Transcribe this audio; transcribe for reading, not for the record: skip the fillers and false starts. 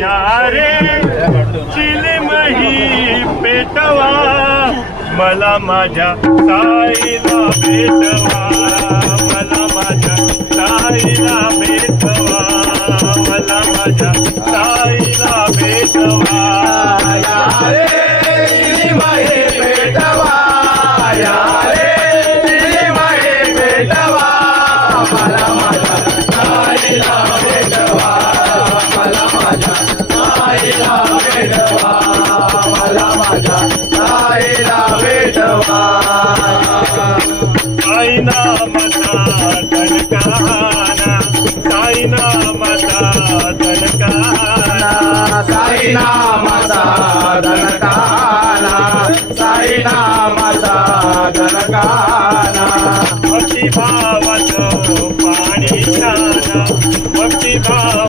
यारे चिलमही पेटवा मला माझ्या साईला भेटवा मला माझ्या साईला भेटवा मला माझ्या साईला भेटवा यारे चिलमही पेटवा यारे चिलमही पेटवा मला माझ्या साईला भेटवा मला माझ्या साईला भेटवा मला माझ्या साईला भेटवा साई नामाचा दणकाना साई नामाचा दणकाना साई नामाचा दणकाना साई नामाचा दणकाना भक्तिभावाचं पाणी छान भक्तिभाव